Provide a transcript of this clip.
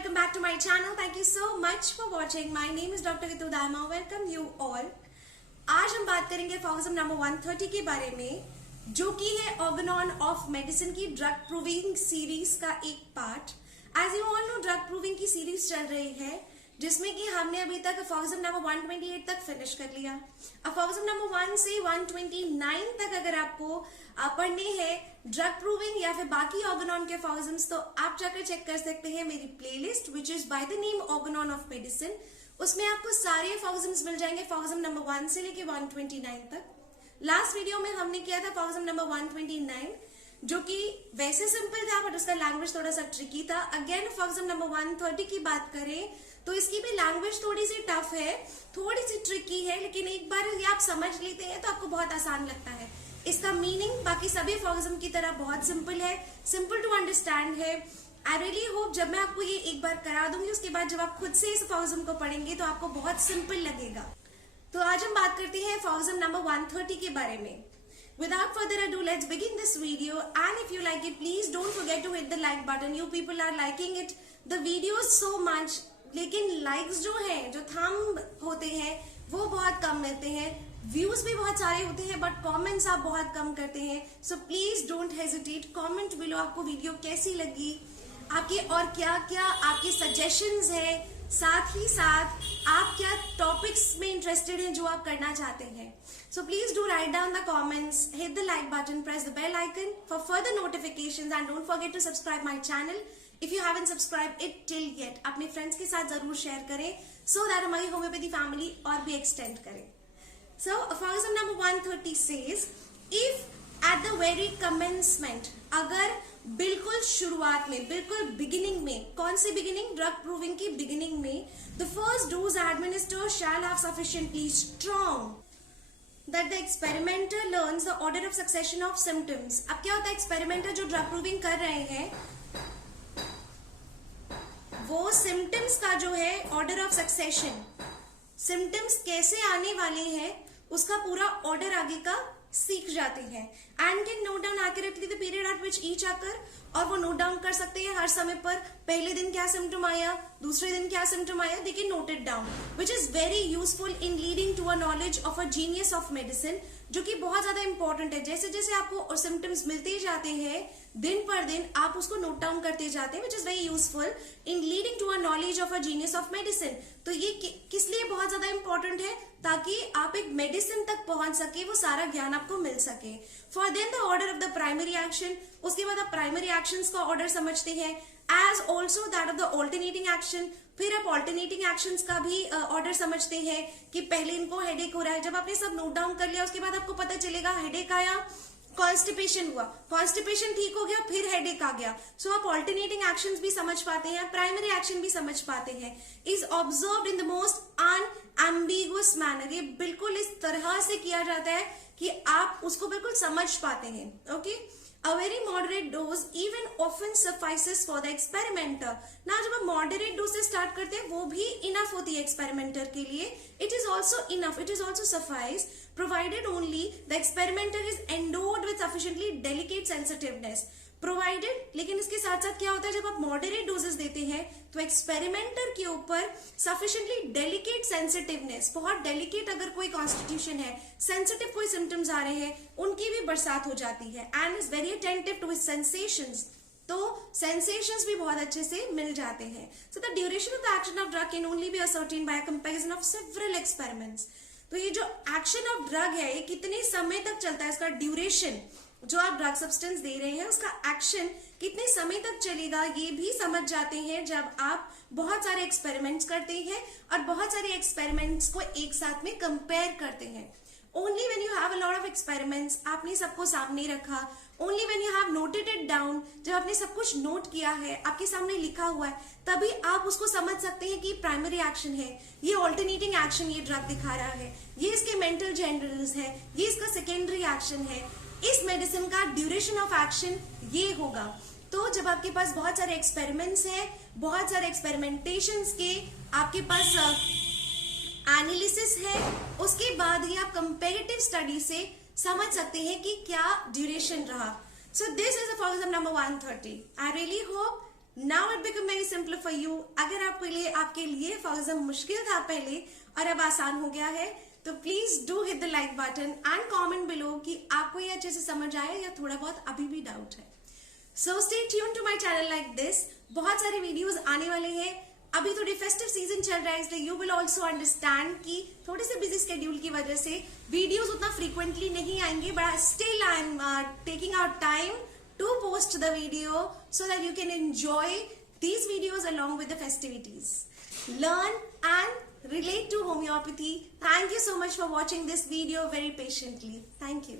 welcome back to my channel. Thank you so much for watching. My name is Dr. Ritu Dayma. Welcome you all. आज हम बात करेंगे aphorism number 130 के बारे में, जो कि है ऑर्गेनॉन ऑफ मेडिसिन की ड्रग प्रूविंग सीरीज का एक part. As you all know, drug proving की सीरीज चल रही है, जिसमें कि हमने अभी तक एफोरिज्म नंबर 128 तक फिनिश कर लिया। एफोरिज्म नंबर 1 से 129 तक अगर आपको पढ़नी है ड्रग प्रूविंग या फिर बाकी ऑर्गेनॉन के एफोरिज्म्स, तो आप जाकर चेक कर सकते हैं मेरी playlist which is by the name Organon of medicine. उसमें आपको सारे एफोरिज्म्स मिल जाएंगे, एफोरिज्म नंबर 1 से लेके 129 तक। लास्ट वीडियो में हमने किया था एफोरिज्म नंबर 129, जो कि वैसे सिंपल था बट उसका लैंग्वेज थोड़ा सा ट्रिकी था। अगेन एफोरिज्म नंबर 130 की बात करें तो इसकी भी लैंग्वेज थोड़ी सी टफ है, थोड़ी सी ट्रिकी है, लेकिन एक बार ये आप समझ लेते हैं तो आपको बहुत आसान लगता है। इसका मीनिंग बाकी सभी एफोरिज्म की तरह बहुत सिंपल है, सिंपल टू अंडरस्टैंड है। आई रियली होप जब मैं आपको ये एक बार करा दूंगी, उसके बाद जब आप खुद से इस एफोरिज्म को पढ़ेंगे तो आपको बहुत सिंपल लगेगा। तो आज हम बात करते हैं एफोरिज्म नंबर 130 के बारे में। Without further ado, let's begin this video. And if you like it, please don't forget to hit the like button. You people are liking it, the videos so much. लेकिन likes जो हैं, जो thumb होते हैं, वो बहुत कम मिलते हैं। Views भी बहुत सारे होते हैं, but comments आप बहुत कम करते हैं। So please don't hesitate. Comment below आपको वीडियो कैसी लगी, आपके और क्या क्या आपके suggestions हैं, साथ ही साथ आप क्या टॉपिक्स में इंटरेस्टेड हैं जो आप करना चाहते हैं। So please do write down the comments, hit the like button, press the bell icon for further notifications and don't forget to subscribe my channel if you haven't subscribed it till yet. अपने friends के साथ जरूर share करें so that हमारी homeopathy family और भी extend करें। So aphorism number 130 says, if at the very commencement, अगर बिल्कुल शुरुआत में, बिल्कुल बिगिनिंग में, कौन सी बिगिनिंग? ड्रग प्रूविंग की बिगिनिंग में, the first dose administered shall have sufficiently strong that the experimenter learns the order of succession of symptoms. अब क्या होता है, एक्सपेरिमेंटर जो ड्रग प्रूविंग कर रहे हैं वो सिम्टम्स का जो है ऑर्डर ऑफ सक्सेशन, सिम्टम्स कैसे आने वाले हैं उसका पूरा ऑर्डर आगे का सीख जाते हैं। And can note down accurately the period at which each occur, और वो नोट डाउन कर सकते हैं हर समय पर, पहले दिन क्या सिम्टम आया, दूसरे दिन क्या सिम्टम आया, they can note it down, which is very useful in leading to a knowledge of a genius of medicine, जो कि बहुत ज्यादा इंपॉर्टेंट है। जैसे जैसे आपको सिम्टम्स मिलते जाते हैं दिन पर दिन, आप उसको नोट डाउन करते जाते हैं, which is very useful in leading to a knowledge of a genius of medicine. तो ये किस लिए बहुत ज्यादा इंपॉर्टेंट है? ताकि आप एक मेडिसिन तक पहुंच सके, वो सारा ज्ञान आपको मिल सके। For then the order of the primary action, उसके बाद आप प्राइमरी एक्शंस का ऑर्डर समझते हैं, as also that of the alternating action. फिर आप ऑल्टरनेटिंग एक्शंस का भी ऑर्डर समझते हैं कि पहले इनको हेडेक हो रहा है, जब आपने सब नोट डाउन कर लिया उसके बाद आपको पता चलेगा हेडेक आया, कॉन्स्टिपेशन हुआ, कॉन्स्टिपेशन ठीक हो गया, फिर हेडेक आ गया। सो आप ऑल्टरनेटिंग एक्शंस भी समझ पाते हैं, प्राइमरी एक्शन भी समझ पाते हैं। Is observed in the most unambiguous manner, ये बिल्कुल इस तरह से किया जाता है कि आप उसको बिल्कुल समझ पाते हैं। Okay, A very moderate dose even often suffices for the experimenter. ना जब आप moderate dose से start करते हैं वो भी enough होती है experimenter के लिए. It is also enough. It is also suffice provided only the experimenter is endowed with sufficiently delicate sensitiveness. Provided, लेकिन इसके साथ साथ क्या होता है, जब आप मॉडरेट डोजेस देते हैं तो एक्सपेरिमेंटर के ऊपर सफिशिएंटली डेलिकेट सेंसिटिवनेस, बहुत डेलिकेट अगर कोई कॉन्स्टिट्यूशन है, सेंसिटिव कोई सिम्टम्स आ रहे हैं, उनकी भी बरसात हो जाती है। And is very attentive to his sensations, तो सेंसेशंस भी बहुत अच्छे से मिल जाते हैं। So the duration of the action of drug can only be ascertained by a comparison of several experiments. तो ये जो एक्शन ऑफ ड्रग है ये कितने समय तक चलता है, इसका ड्यूरेशन, जो आप ड्रग सब्सटेंस दे रहे हैं उसका एक्शन कितने समय तक चलेगा, ये भी समझ जाते हैं जब आप बहुत सारे एक्सपेरिमेंट्स करते हैं और बहुत सारे एक्सपेरिमेंट्स को एक साथ में कंपेयर करते हैं। Only when you have a lot of experiments, आपने सबको सामने रखा, only when you have noted it down, जब आपने सब कुछ नोट किया है, आपके सामने लिखा हुआ है, तभी आप उसको समझ सकते हैं कि प्राइमरी एक्शन है, ये ऑल्टरनेटिंग एक्शन ये ड्रग दिखा रहा है, ये इसके मेंटल जनरल्स है, ये इसका सेकेंडरी एक्शन है, इस मेडिसिन का ड्यूरेशन ऑफ एक्शन ये होगा। तो जब आपके पास बहुत सारे एक्सपेरिमेंट्स हैं, बहुत सारे एक्सपेरिमेंटेशंस के आपके पास एनालिसिस है, उसके बाद ही आप कंपैरेटिव स्टडी से समझ सकते हैं कि क्या ड्यूरेशन रहा। So this is aphorism number 130। I really hope Now it become very simpler for you. अगर आपके लिए Aphorism मुश्किल था पहले और अब आसान हो गया है, तो please do hit the like button and comment below कि आपको ये अच्छे से समझ आया या थोड़ा बहुत अभी भी डाउट है. So stay tune to my channel like this. बहुत सारे वीडियोस आने वाले हैं. अभी थोड़ी फेस्टिव सीजन चल रहा है, इसलिए यू विल ऑल्सो अंडरस्टैंड कि थोड़े से बिजी स्केड्यूल की वजह से वीडियोस उतना फ्रीक्वेंटली नहीं आएंगे, but still I am taking out time to post the video so that you can enjoy these videos along with the festivities. Learn and relate to homeopathy. Thank you so much for watching this video very patiently. Thank you.